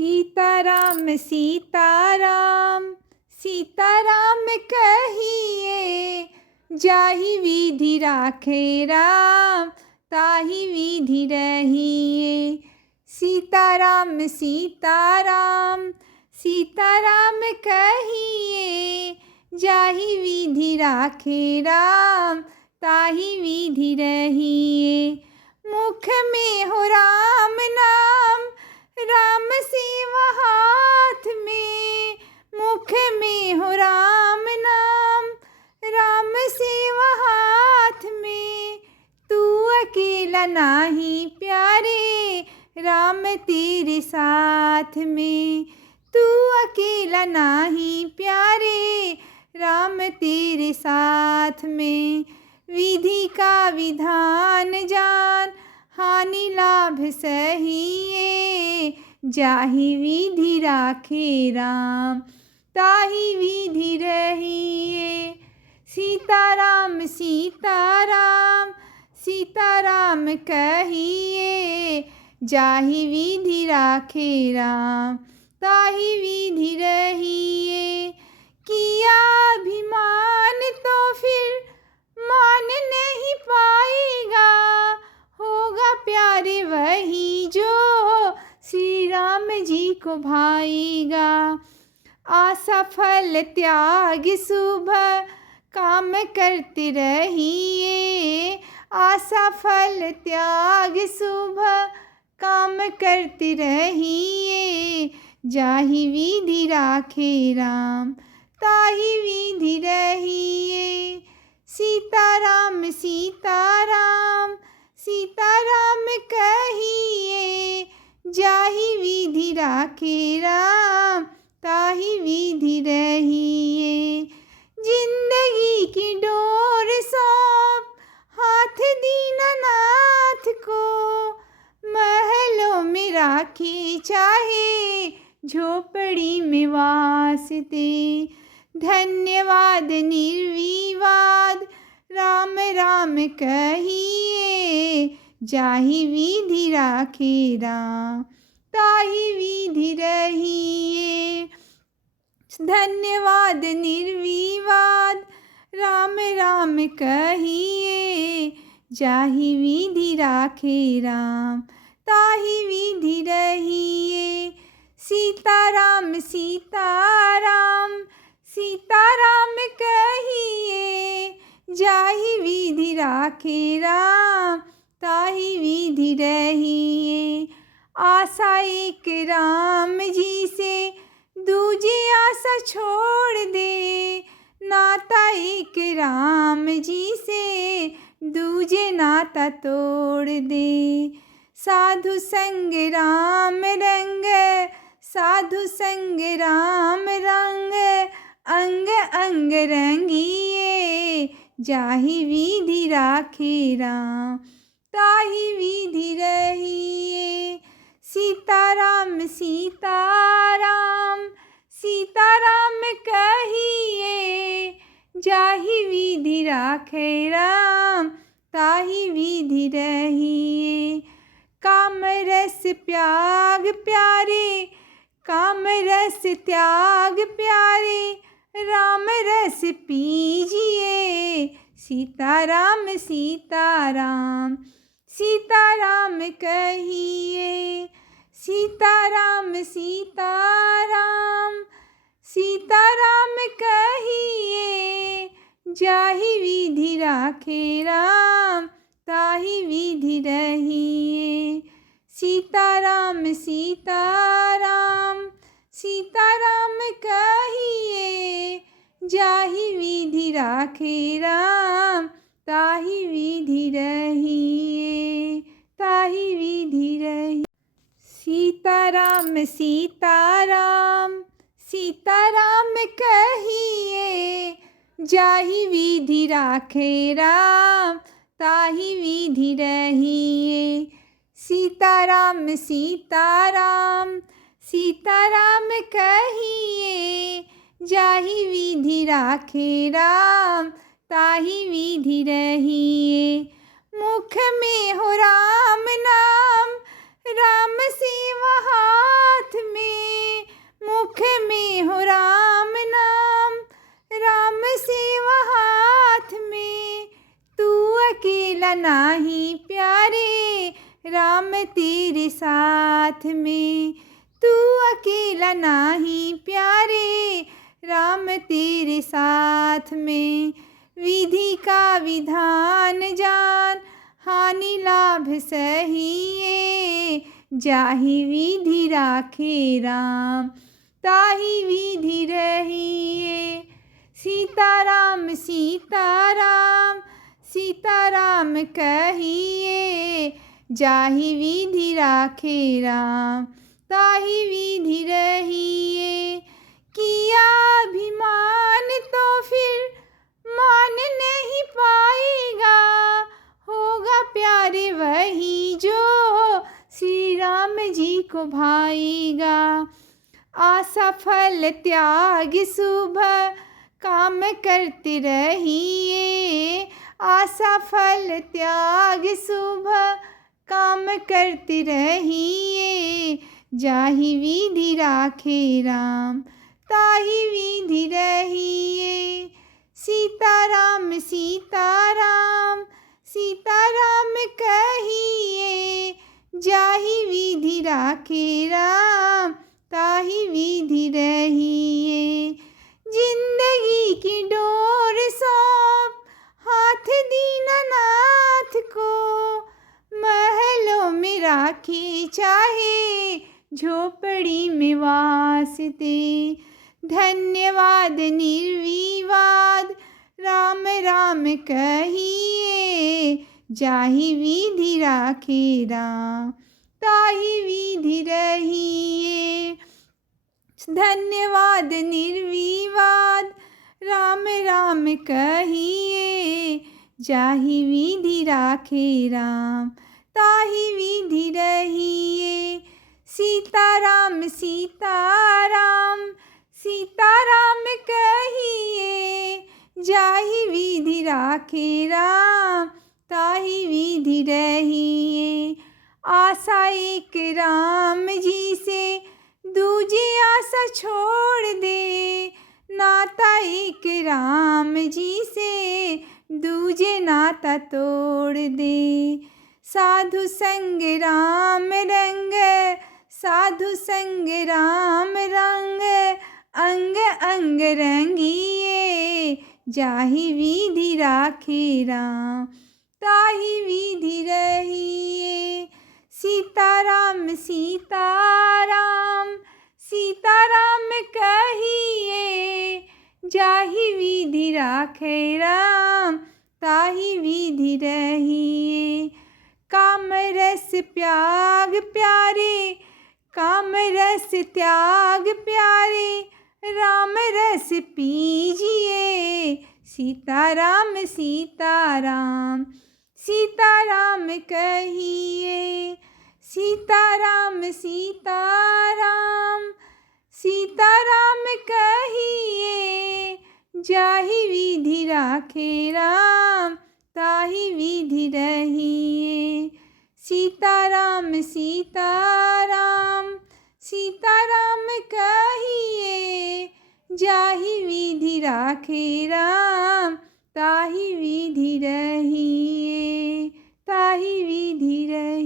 सीताराम सीताराम सीताराम कहिए, जाहि विधि राखे राम ताहि विधि रहिए। सीताराम सीताराम सीताराम कहिए, जाहि विधि राखे राम ताहि विधि रहिए। मुख में हो राम नाम, राम सेवा हाथ में। मुख में हो राम नाम, राम सेवा हाथ में। तू अकेला नाही प्यारे, राम तेरे साथ में। तू अकेला नाही प्यारे, राम तेरे साथ में। विधि का विधान जान, हानि लाभ सहिए। जाहि विधि राखे राम ताहि विधि रहिए। सीताराम सीताराम सीताराम कहिए, जाहि विधि राखे राम ताहि विधि रहिए। किया अभिमान तो फिर मान नहीं पाएगा, होगा प्यारे वही जो श्री राम जी को भाएगा। आशा फल त्याग शुभ काम करते रहिए। आशा फल त्याग शुभ काम करते रहिए। जाहि विधि राखे राम ताहि विधि रहिए। सीताराम सीताराम सीताराम कहिए, जाहि विधि राखे राम ताहि विधि रहिए। जिंदगी की डोर सौंप हाथ दीनानाथ को, महलों में राखे चाहे झोपड़ी में वास दे। धन्यवाद निर्विवाद राम राम कहिए, जाहि विधि राखे राम ताहि विधि रहिए। धन्यवाद निर्विवाद राम राम कहिए, जाहि विधि राखे राम ताहि विधि रहिए। सीताराम सीताराम सीताराम कहिए, जाहि विधि राखे राम ताहि विधि रहिए। आशा एक राम जी से दूजी आशा छोड़ दे। नाता एक राम जी से दूजे नाता तोड़ दे। साधु संग राम रंग, साधु संग राम रंग। अंग अंग रंगिए, जाहि विधि राखे राम ताहि विधि रहिए। सीताराम सीताराम सीताराम कहिए, जाहि विधि राखे राम ताहि विधि रहिए। काम रस त्याग प्यारे, काम रस त्याग प्यारे। राम रस पीजिए। सीताराम सीताराम सीताराम कहिए। सीताराम सीताराम सीताराम कहिए, जाहि विधि राखे राम ताहि विधि रहिए। सीताराम सीताराम सीताराम कहिए, जाहि विधि राखे राम ताहि विधि रहिए ताहि विधि रहिए। सीताराम सीताराम सीताराम कहिए, जाहि विधि राखे राम ताहि विधि रहिए। सीताराम सीताराम सीताराम कहिए, जाहि विधि राखे राम ताहि विधि रहिए। मुख में हो राम नाम, राम सेवा हाथ में। में। तू अकेला नाही प्यारे, राम तेरे साथ में। विधि का विधान जान, हानि लाभ सहिए। जाहि विधि राखे राम, ताहि विधि रहिए। सीताराम सीताराम, सीताराम कहिए। जाहि विधि राखे राम, ताहि विधि रहिए। किया अभिमान तो फिर मान नहीं पाएगा, होगा प्यारे वही जो श्री राम जी को भाएगा। आशा फल त्याग शुभ काम करते रहिए। आशा फल त्याग शुभ काम करते रहिए। जाहि विधि राखे राम, ताहि विधि रहिए। सीताराम सीताराम, सीताराम कहिए। जाहि विधि राखे राम, ताहि विधि रहिए। जिंदगी की डोर सौंप हाथ दीनानाथ को, महलों में राखी चाहे झोपड़ी में वास दे। धन्यवाद निर्विवाद राम राम कहिए। जाहि विधि राखे राम, ताहि विधि रहिए। धन्यवाद निर्विवाद राम राम कहिए। जाहि विधि राखे राम, ताहि विधि रहिए। सीताराम सीताराम, सीताराम कहिए। जाहि विधि राखे राम, ताहि विधि रहिए। आशा एक राम जी से, दूजी आशा छोड़ दे। नाता एक राम जी से, दूजे नाता तोड़ दे। साधु संग राम रंग, साधु संग राम रंग। अंग अंग रंगिए। जाहि विधि राखे राम, ताहि विधि रहिए। सीताराम सीताराम, सीताराम कहिए। जाहि विधि राखे राम, ताहि विधि रहिए। काम रस त्याग प्यारे, काम रस त्याग प्यारे। राम रस पीजिए। सीताराम सीताराम, सीताराम कहिए। सीताराम सीताराम, सीताराम कहिए। जाहि विधि राखे राम, ताहि विधि रहिए। सीताराम सीताराम, सीताराम कहिए। जाहि विधि राखे राम, ताहि विधि रहिए। ताहि विधि रहिए।